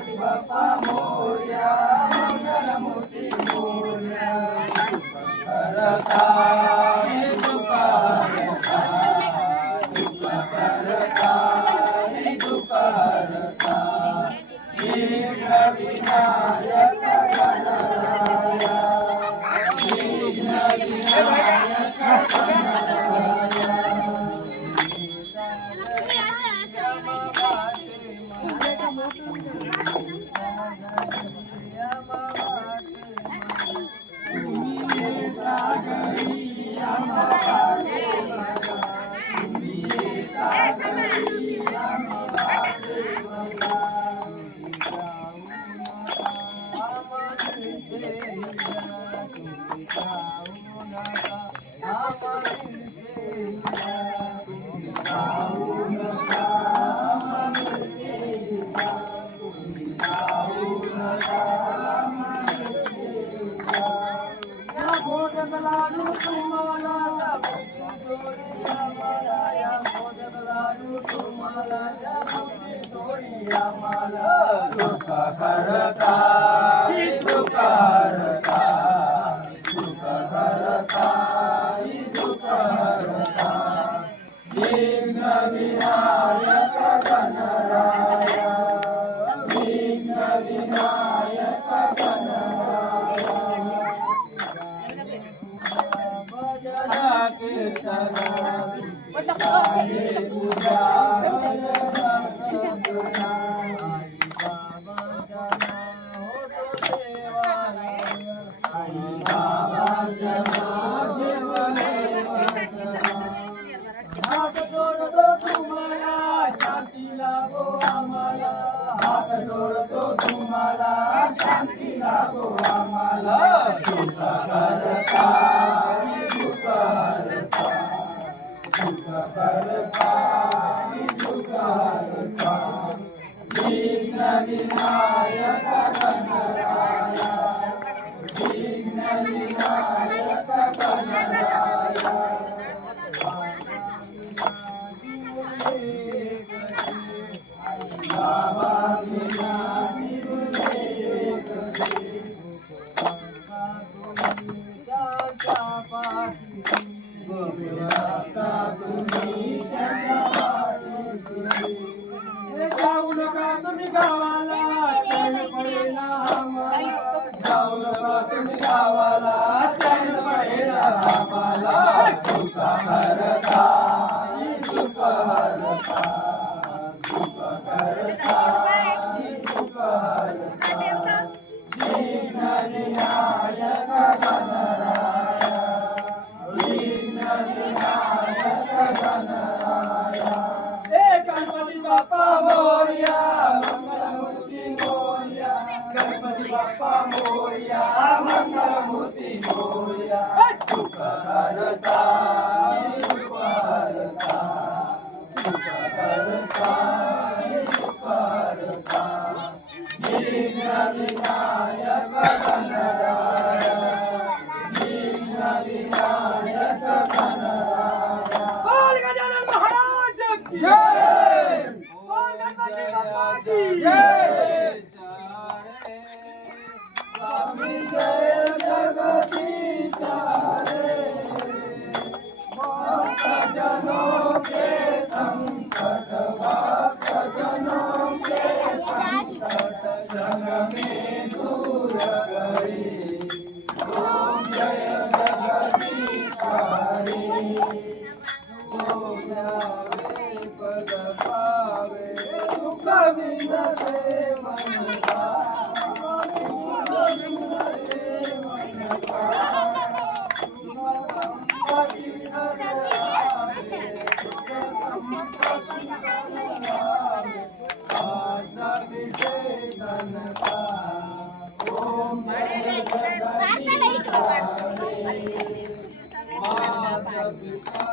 गणपती बाप्पा मोरया मंगलमूर्ती मोरया करता हे दुकारता सुख करता हे दुकारता विघ्न विनायक गणराया विघ्न विनायक गणराया सुख करता ही दुकारता सुख करता ही दुकारता विघ्न विनायक गणराया विघ्न विनायक गणराया भजन कीर्तन पूजा हात जोडतो तुम्हाला शांती लागो आम्हाला हात जोडतो तुम्हाला शांती लागो आम्हाला सुख करता सुख करता सुख करता सुख करता विघ्न विनायक गणराया विघ्न विनायक गणराया बाबा विना जाऊ नका तुम्ही गावाला चैन पडेना आम्हाला जाऊ नका तुम्ही गावाला चैन पडेना आम्हाला सुख करता सुख करता सुख करता सुख करता विघ्न विनायक गणराया विघ्न विनायक गणराया गणपती बाप्पा मोरया मंगलमूर्ती मोरया गणपती बाप्पा मोरया मंगलमूर्ती मोरया सुख करता सुख करता सुख करता सुख करता विघ्न विनायक गणराया विघ्न विनायक गणराया बोल गजानन महाराज की जय बोल गणपती बाप्पा की जय स्वामी जय जगदीश रे भक्तजनों के संकट भक्तजनों के संकट जग में दूर करे ओम जय जगदीश रे पद पावे सुख विनते मन ओम जय जगदीश